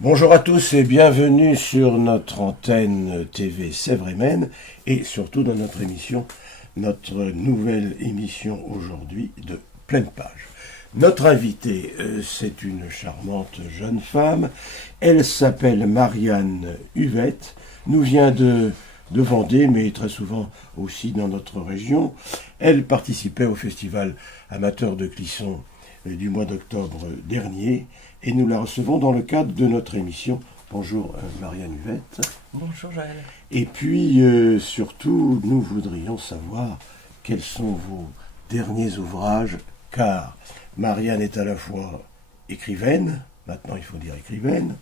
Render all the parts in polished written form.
Bonjour à tous et bienvenue sur notre antenne TV Sèvres et Maine et surtout dans notre émission, notre nouvelle émission aujourd'hui de Pleine Page. Notre invitée, c'est une charmante jeune femme. Elle s'appelle Marianne Huvette, nous vient de Vendée, mais très souvent aussi dans notre région. Elle participait au festival amateur de Clisson du mois d'octobre dernier et nous la recevons dans le cadre de notre émission. Bonjour Marianne Huvette. Bonjour Joël. Et puis surtout, nous voudrions savoir quels sont vos derniers ouvrages, car Marianne est à la fois écrivaine, maintenant il faut dire écrivaine,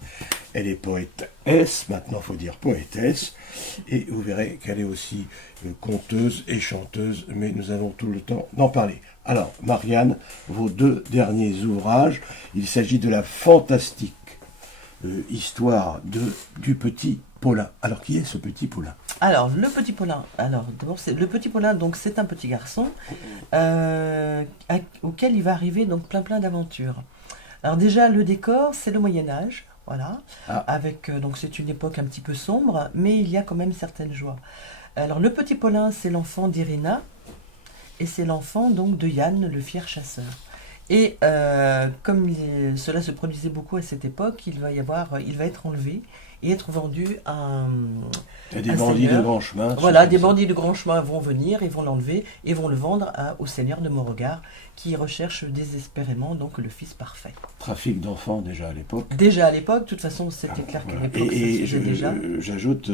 elle est poétesse, maintenant il faut dire poétesse, et vous verrez qu'elle est aussi conteuse et chanteuse, mais nous avons tout le temps d'en parler. Alors, Marianne, vos deux derniers ouvrages, il s'agit de la fantastique histoire du petit Paulin. Alors, qui est ce petit Paulin ? Alors, le petit Paulin. Alors, d'abord, le petit Paulin, donc c'est un petit garçon auquel il va arriver donc plein d'aventures. Alors déjà, le décor, c'est le Moyen-Âge, voilà, avec donc c'est une époque un petit peu sombre, mais il y a quand même certaines joies. Alors, le petit Paulin, c'est l'enfant d'Irina, et c'est l'enfant donc de Yann, le fier chasseur. Et comme cela se produisait beaucoup à cette époque, il va être enlevé et être vendu à des bandits de grand chemin. Voilà, des bandits de grand chemin vont venir, ils vont l'enlever et vont le vendre au seigneur de Beauregard, qui recherche désespérément donc le fils parfait. Trafic d'enfants déjà à l'époque. Déjà à l'époque, de toute faison, c'était clair qu'à l'époque, et j'ajoute,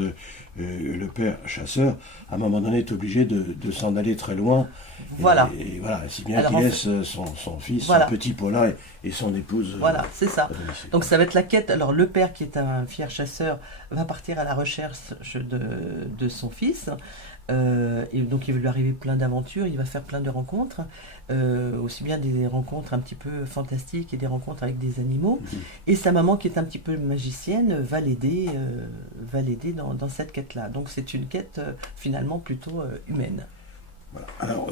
le père chasseur, à un moment donné, est obligé de s'en aller très loin. Voilà. Et voilà, si bien qu'il laisse son fils, voilà, son petit Paulin et son épouse. Voilà, c'est ça. Donc ça va être la quête. Alors le père, qui est un fier chasseur, va partir à la recherche de son fils. Et donc il va lui arriver plein d'aventures, il va faire plein de rencontres, aussi bien des rencontres un petit peu fantastiques et des rencontres avec des animaux. Et sa maman, qui est un petit peu magicienne, va l'aider dans cette quête-là. Donc c'est une quête finalement plutôt humaine. Voilà. Alors,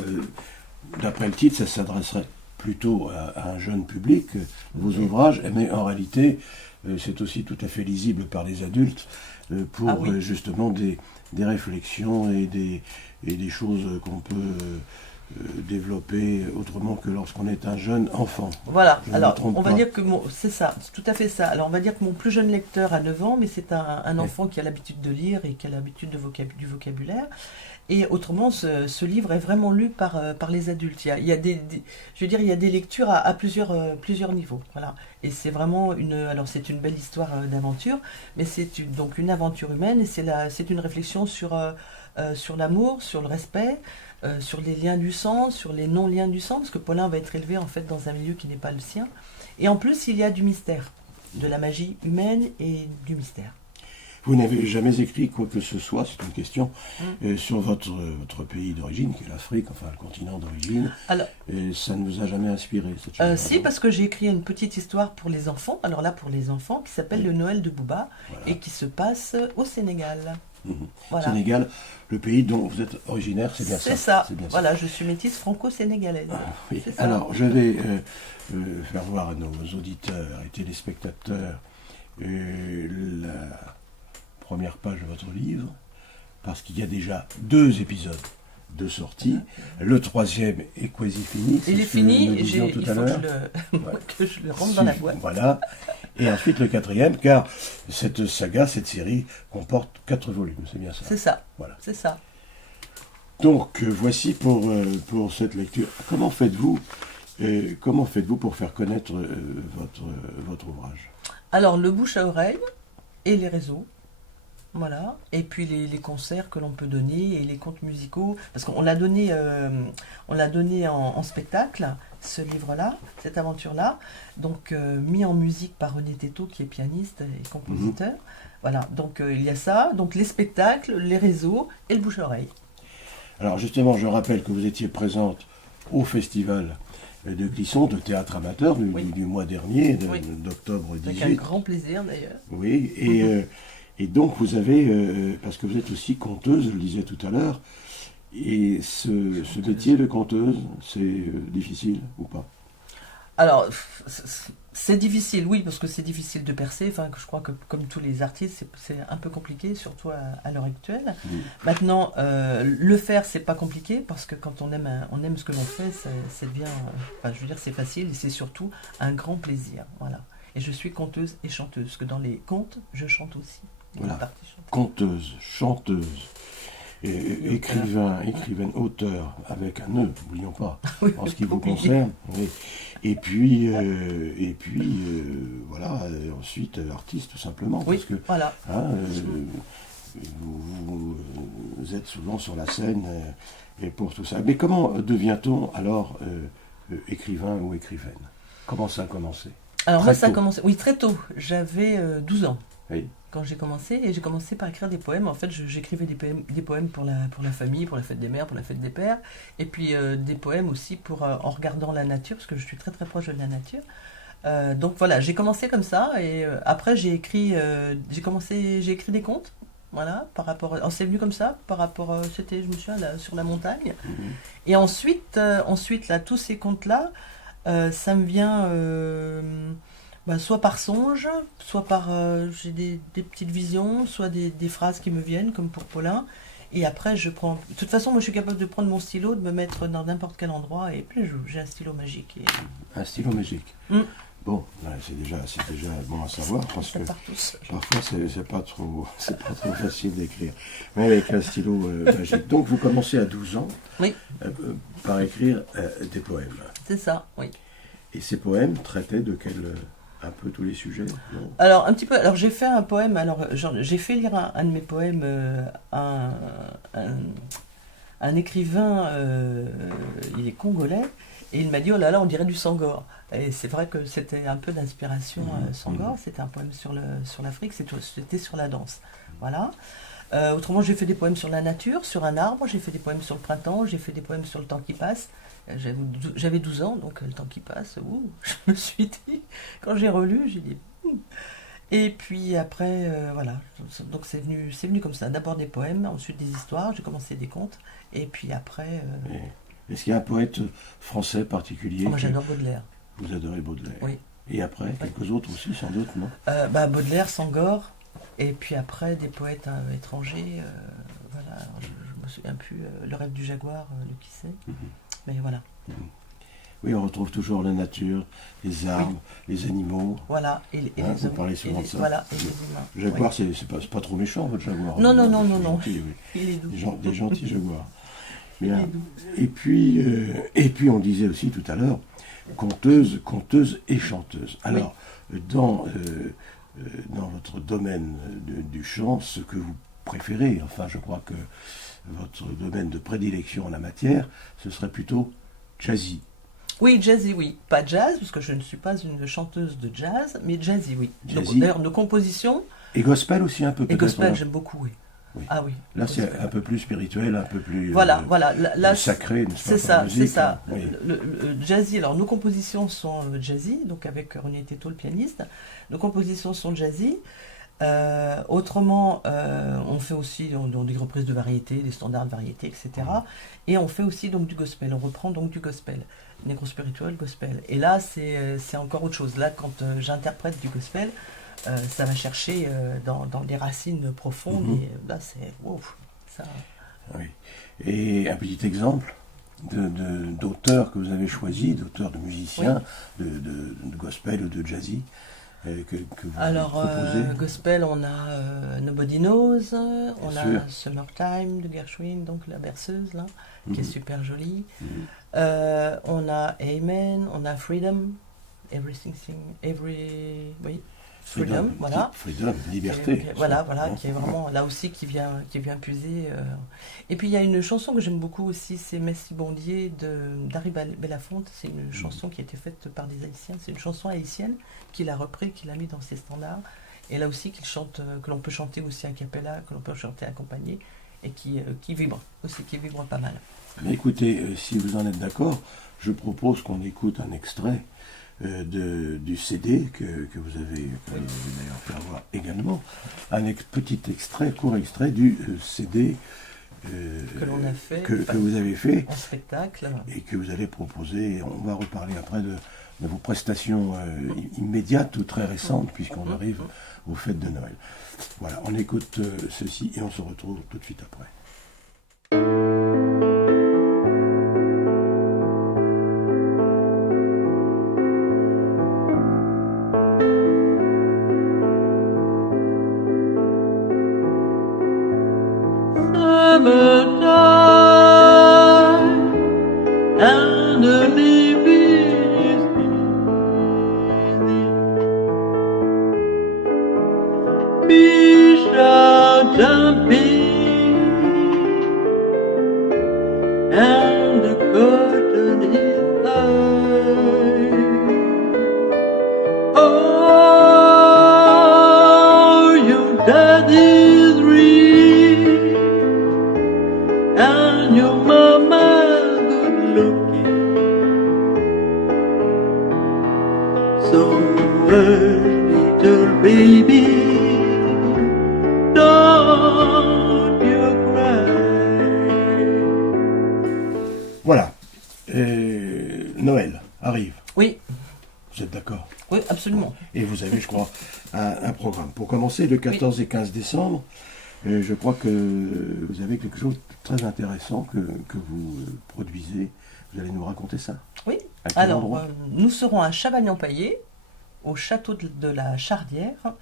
d'après le titre, ça s'adresserait plutôt à un jeune public, vos ouvrages, mais en réalité, c'est aussi tout à fait lisible par les adultes pour justement des réflexions et des choses qu'on peut développer autrement que lorsqu'on est un jeune enfant. Voilà, alors on va dire que c'est ça, c'est tout à fait ça. Alors on va dire que mon plus jeune lecteur a 9 ans, mais c'est un enfant qui a l'habitude de lire et qui a l'habitude du vocabulaire. Et autrement, ce livre est vraiment lu par les adultes. Il y a des lectures à plusieurs niveaux. Voilà. Et c'est vraiment c'est une belle histoire d'aventure, mais c'est donc une aventure humaine et c'est une réflexion sur l'amour, sur le respect, sur les liens du sang, sur les non-liens du sang, parce que Paulin va être élevé en fait dans un milieu qui n'est pas le sien. Et en plus, il y a du mystère, de la magie humaine et du mystère. Vous n'avez jamais écrit quoi que ce soit, c'est une question, sur votre pays d'origine, qui est l'Afrique, enfin le continent d'origine. Alors, ça ne vous a jamais inspiré, cette chose? Si, parce que j'ai écrit une petite histoire pour les enfants, alors là pour les enfants, qui s'appelle Le Noël de Booba, voilà, et qui se passe au Sénégal. Voilà. Sénégal, le pays dont vous êtes originaire, c'est bien ça. C'est ça, voilà, je suis métisse franco-sénégalaise. Oui. Alors, je vais faire voir à nos auditeurs et téléspectateurs la première page de votre livre, parce qu'il y a déjà 2 épisodes de sortie. Le 3e est quasi fini. Il est fini, il faut que je le rentre dans la boîte. Voilà. Et ensuite le 4e, car cette saga, cette série, comporte 4 volumes, c'est bien ça. C'est ça. Voilà. C'est ça. Donc voici pour cette lecture. Comment faites-vous pour faire connaître votre ouvrage? Alors le bouche à oreille et les réseaux. Voilà, et puis les concerts que l'on peut donner et les contes musicaux, parce qu'on l'a donné en spectacle, ce livre-là, cette aventure-là, donc mis en musique par René Této, qui est pianiste et compositeur. Voilà, donc il y a ça, donc les spectacles, les réseaux et le bouche-oreille. Alors justement, je rappelle que vous étiez présente au festival de Clisson, de théâtre amateur, du mois dernier, d'octobre 18. Avec un grand plaisir d'ailleurs. Oui, et donc vous avez, parce que vous êtes aussi conteuse, je le disais tout à l'heure, et ce métier de conteuse, c'est difficile ou pas? Alors, C'est difficile, oui, parce que c'est difficile de percer. Enfin, je crois que comme tous les artistes, c'est un peu compliqué, surtout à l'heure actuelle. Maintenant, le faire, c'est pas compliqué, parce que quand on aime ce que l'on fait, ça devient, enfin, je veux dire, c'est facile et c'est surtout un grand plaisir. Voilà. Et je suis conteuse et chanteuse, parce que dans les contes, je chante aussi. Voilà. Conteuse, chanteuse. Écrivaine, auteur, avec un E, n'oublions pas, oui, en ce qui vous concerne. Oui. Et puis, voilà, ensuite artiste tout simplement, oui, parce que voilà. Hein, vous êtes souvent sur la scène et pour tout ça. Mais comment devient-on alors écrivain ou écrivaine? Comment ça a commencé? Alors moi, ça a commencé, oui, très tôt. J'avais 12 ans. Oui. Quand j'ai commencé, et j'ai commencé par écrire des poèmes. En fait, j'écrivais des poèmes pour la famille, pour la fête des mères, pour la fête des pères, et puis des poèmes aussi en regardant la nature, parce que je suis très très proche de la nature. Donc voilà, j'ai commencé comme ça, et après j'ai écrit des contes, voilà, par rapport, c'est venu comme ça, par rapport, c'était, je me souviens, sur la montagne. Et ensuite là, tous ces contes-là, ça me vient... soit par songe, soit par j'ai des petites visions, soit des phrases qui me viennent, comme pour Paulin. Et après, je prends... De toute façon, moi, je suis capable de prendre mon stylo, de me mettre dans n'importe quel endroit, et puis j'ai un stylo magique. Un stylo magique. Bon, c'est déjà bon à savoir, parce que parfois, c'est pas trop facile d'écrire. Mais avec un stylo magique. Donc, vous commencez à 12 ans par écrire des poèmes. C'est ça, oui. Et ces poèmes traitaient de quel... un peu tous les sujets? Non. Alors, un petit peu. Alors, j'ai fait un poème. Alors, j'ai fait lire un de mes poèmes à un écrivain. Il est congolais. Et il m'a dit, oh là là, on dirait du Senghor. Et c'est vrai que c'était un peu d'inspiration Senghor. C'était un poème sur l'Afrique. C'était sur la danse. Voilà. Autrement, j'ai fait des poèmes sur la nature, sur un arbre. J'ai fait des poèmes sur le printemps. J'ai fait des poèmes sur le temps qui passe. J'avais 12 ans, donc le temps qui passe, je me suis dit, quand j'ai relu, j'ai dit... Et puis après, voilà, donc c'est venu comme ça. D'abord des poèmes, ensuite des histoires, j'ai commencé des contes, et puis après... Est-ce qu'il y a un poète français particulier? Moi j'adore Baudelaire. Vous adorez Baudelaire? Oui. Et après, quelques autres aussi, sans doute, non? Baudelaire, Senghor, et puis après des poètes étrangers, voilà, je me souviens plus, Le rêve du jaguar, le qui sait. Mais voilà. Oui, on retrouve toujours la nature, les arbres, les animaux. Voilà, et les vous parlez souvent de ça. Voilà, et les humains. Le jaguar, c'est pas trop méchant, votre jaguar. Non. Gentil, oui. Il est doux. Des gentils jaguars. Bien. Et puis, on disait aussi tout à l'heure, conteuse et chanteuse. Alors, dans votre domaine du chant, ce que vous préférez, enfin, je crois que votre domaine de prédilection en la matière, ce serait plutôt jazzy. Oui, jazzy, oui. Pas jazz, parce que je ne suis pas une chanteuse de jazz, mais jazzy, oui. Jazzy. D'ailleurs, nos compositions... Et gospel aussi un peu, peut-être. Et gospel, j'aime beaucoup, oui. Ah oui. Là, c'est un peu plus spirituel, un peu plus voilà. Là, sacré, n'est-ce pas? C'est ça. Oui. Le jazzy, alors nos compositions sont jazzy, donc avec René Této, le pianiste. Nos compositions sont jazzy. Autrement, on fait aussi des reprises de variétés, des standards de variétés, etc. Et on fait aussi donc du gospel. On reprend donc du gospel, négro spirituel, gospel. Et là, c'est encore autre chose. Là, quand j'interprète du gospel, ça va chercher dans des racines profondes. Et là, c'est ça. Oui. Et un petit exemple d'auteur que vous avez choisi, d'auteur de musiciens, de gospel ou de jazzy. Que vous proposez. Gospel, on a Nobody Knows, on a Summertime de Gershwin, donc la berceuse là, qui est super jolie. On a Amen, on a Freedom, Freedom, voilà. Freedom, liberté. Voilà, qui est vraiment là aussi qui vient puiser. Et puis il y a une chanson que j'aime beaucoup aussi, c'est Messie Bondier d'Harry Belafonte. C'est une chanson qui a été faite par des Haïtiens. C'est une chanson haïtienne qu'il a repris, qu'il a mis dans ses standards. Et là aussi qu'il chante, que l'on peut chanter aussi a cappella, que l'on peut chanter accompagné, et qui vibre aussi, qui vibre pas mal. Mais écoutez, si vous en êtes d'accord, je propose qu'on écoute un extrait du CD que vous avez d'ailleurs fait avoir également, un petit extrait, court extrait du CD que l'on a fait, que vous avez fait en spectacle, et que vous allez proposer. On va reparler après vos prestations immédiates ou très récentes, puisqu'on arrive aux fêtes de Noël. Voilà, on écoute ceci et on se retrouve tout de suite après. And the living is easy. Fish are jumping, and the curtain is high. Oh, your daddy's rich, and your mama so little baby, don't you cry. Voilà, Noël arrive. Oui, Vous êtes d'accord? oui, absolument. Et vous avez, je crois, un programme. Pour commencer, le 14 et 15 décembre, je crois que vous avez quelque chose de très intéressant que vous produisez. Vous allez nous raconter ça? Oui, À quel alors endroit? nous serons à Chavagnon-Paillé, au château de la Chardière.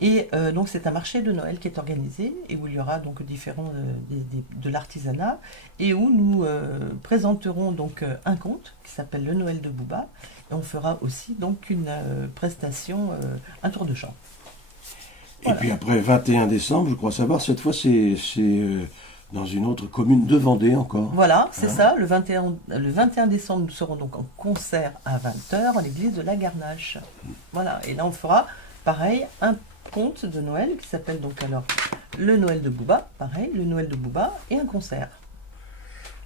Et donc c'est un marché de Noël qui est organisé et où il y aura donc différents de l'artisanat et où nous présenterons donc un conte qui s'appelle Le Noël de Booba et on fera aussi donc une prestation, un tour de chant. Et puis après, 21 décembre, je crois savoir, cette fois c'est dans une autre commune de Vendée encore. Voilà, c'est ça, le 21 décembre nous serons donc en concert à 20h à l'église de la Garnache. Voilà, et là on fera pareil un conte de Noël qui s'appelle donc alors Le Noël de Booba, pareil, Le Noël de Booba et un concert.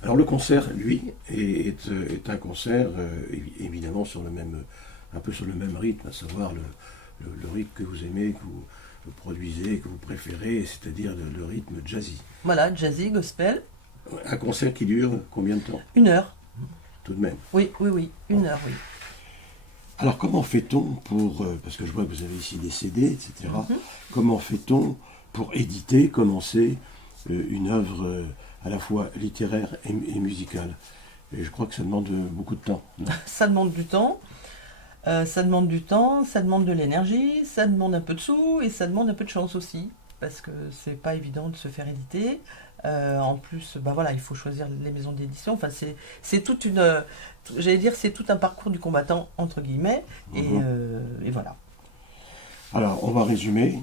Alors le concert, lui, est un concert évidemment un peu sur le même rythme, à savoir le rythme que vous aimez, que vous produisez, que vous préférez, c'est-à-dire le rythme jazzy. Voilà, jazzy, gospel. Un concert qui dure combien de temps? 1 heure. Tout de même. Oui, 1 heure, oui. Alors comment fait-on pour, parce que je vois que vous avez ici des CD, etc., comment fait-on pour éditer, commencer une œuvre à la fois littéraire et musicale? Et je crois que ça demande beaucoup de temps. Ça demande du temps. Ça demande du temps, ça demande de l'énergie, ça demande un peu de sous et ça demande un peu de chance aussi, parce que c'est pas évident de se faire éditer. En plus, bah voilà, il faut choisir les maisons d'édition. Enfin, c'est toute une, j'allais dire, c'est tout un parcours du combattant entre guillemets. Et voilà. Alors, on va résumer.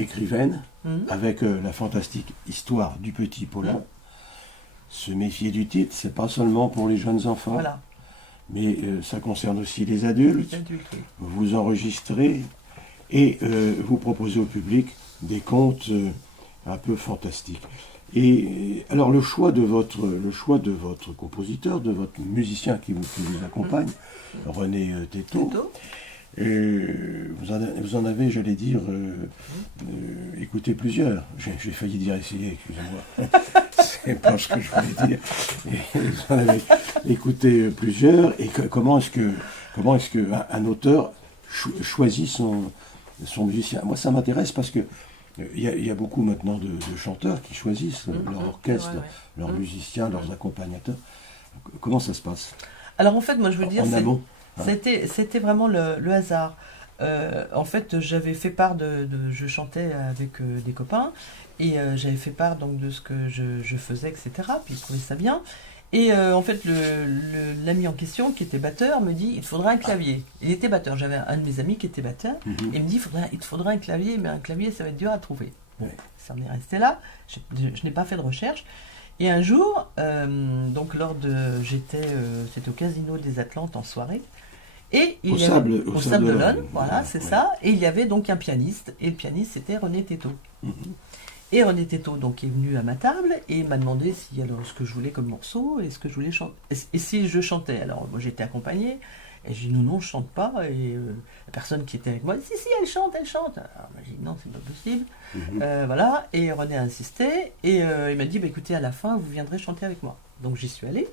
Écrivaine, avec la fantastique histoire du petit Paulin. Se méfier du titre, c'est pas seulement pour les jeunes enfants. Voilà. Mais ça concerne aussi les adultes. Oui. Vous enregistrez et vous proposez au public des contes un peu fantastiques. Et alors le choix de votre compositeur, de votre musicien qui vous accompagne, René Théteau, vous en avez, j'allais dire, écouté plusieurs. J'ai failli dire essayer, excusez-moi. C'est pas ce que je voulais dire. Et vous en avez écouté plusieurs. Et comment est-ce que un auteur choisit son musicien? Moi, ça m'intéresse parce que il y a beaucoup maintenant de chanteurs qui choisissent leur orchestre, leurs musiciens, leurs accompagnateurs. Comment ça se passe? Alors en fait, moi je veux dire, en amont, c'était vraiment le hasard. En fait, j'avais fait part je chantais avec des copains et j'avais fait part donc de ce que je faisais, etc. Puis ils trouvaient ça bien. Et en fait, l'ami en question, qui était batteur, me dit il te faudra un clavier. Il était batteur. J'avais un de mes amis qui était batteur. Et il me dit il te faudra un clavier, mais un clavier, ça va être dur à trouver. Bon, ça m'est resté là. Je n'ai pas fait de recherche. Et un jour, donc c'était au Casino des Atlantes en soirée. Et au Sable d'Olonne, voilà, c'est ça. Et il y avait donc un pianiste. Et le pianiste, c'était René Théteau. Et René Théteau donc est venu à ma table et m'a demandé ce que je voulais comme morceau et ce que je voulais chanter. Et si je chantais. Alors moi j'étais accompagnée et j'ai dit non, je chante pas. Et la personne qui était avec moi dit si, elle chante. Alors moi j'ai dit non, c'est pas possible. Voilà. Et René a insisté et il m'a dit bah, écoutez, à la fin vous viendrez chanter avec moi. Donc j'y suis allée.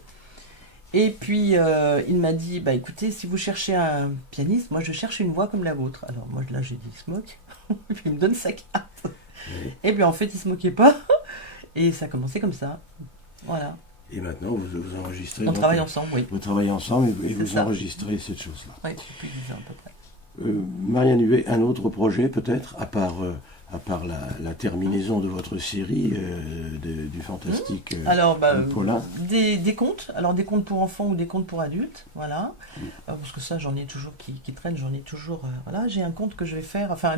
Et puis il m'a dit, bah écoutez, si vous cherchez un pianiste, moi je cherche une voix comme la vôtre. Alors moi là j'ai dit, il se moque. Puis il me donne sa carte. Oui. Et puis en fait il se moquait pas. Et ça a commencé comme ça. Voilà. Et maintenant, vous enregistrez. On donc, travaille ensemble, oui. Vous travaillez ensemble et C'est vous ça. enregistrez cette chose-là. Oui, depuis 10 ans à peu près. Marianne Huet, un autre projet peut-être, à part la terminaison de votre série du fantastique Alors, Paulin. des contes. Alors, des contes pour enfants ou des contes pour adultes. Voilà. Parce que ça, j'en ai toujours qui traînent. J'en ai toujours. Voilà. J'ai un conte que je vais faire. Enfin,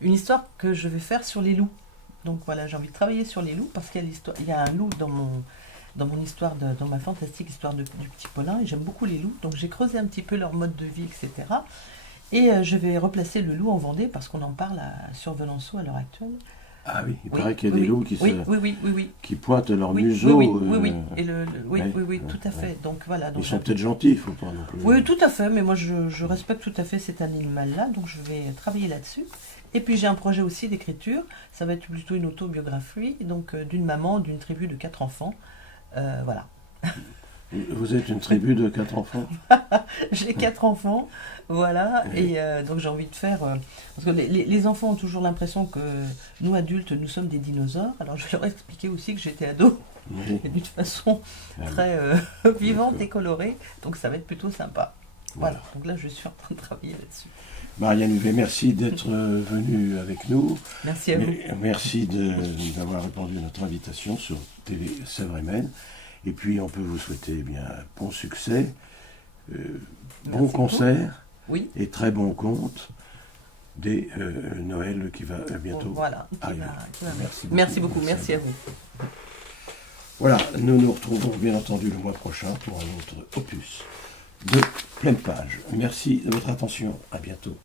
une histoire que je vais faire sur les loups. Donc, voilà, j'ai envie de travailler sur les loups parce qu'il y a un loup dans mon histoire, dans ma fantastique histoire du petit Paulin. Et j'aime beaucoup les loups. Donc, j'ai creusé un petit peu leur mode de vie, etc. Et je vais replacer le loup en Vendée parce qu'on en parle sur Venanceau à l'heure actuelle. Ah oui, il Oui, paraît qu'il y a des loups qui pointent leur oui, museau. oui. Et ouais, tout à fait. ouais. Donc voilà. Donc Ils sont peut-être gentils, il ne faut pas non plus. oui, tout à fait. Mais moi, je respecte tout à fait cet animal-là, donc je vais travailler là-dessus. Et puis j'ai un projet aussi d'écriture. Ça va être plutôt une autobiographie, donc d'une maman d'une tribu de 4 enfants. Voilà. Vous êtes une tribu de 4 enfants? J'ai 4 enfants, voilà, et donc j'ai envie de faire... parce que les enfants ont toujours l'impression que nous, adultes, nous sommes des dinosaures, alors je vais leur expliquer aussi que j'étais ado, Oui. et d'une façon très vivante et colorée, donc ça va être plutôt sympa. Voilà, donc là je suis en train de travailler là-dessus. Marianne Huet, merci d'être venue avec nous. Merci à vous. Merci d'avoir répondu à notre invitation sur TV Sèvres-et-Maine. Et puis, on peut vous souhaiter bien bon succès, bon Merci concert Oui, et très bon conte dès Noël qui va bientôt voilà. arriver. Merci beaucoup, merci à vous. Voilà, nous nous retrouvons bien entendu le mois prochain pour un autre opus de Pleine Page. Merci de votre attention, à bientôt.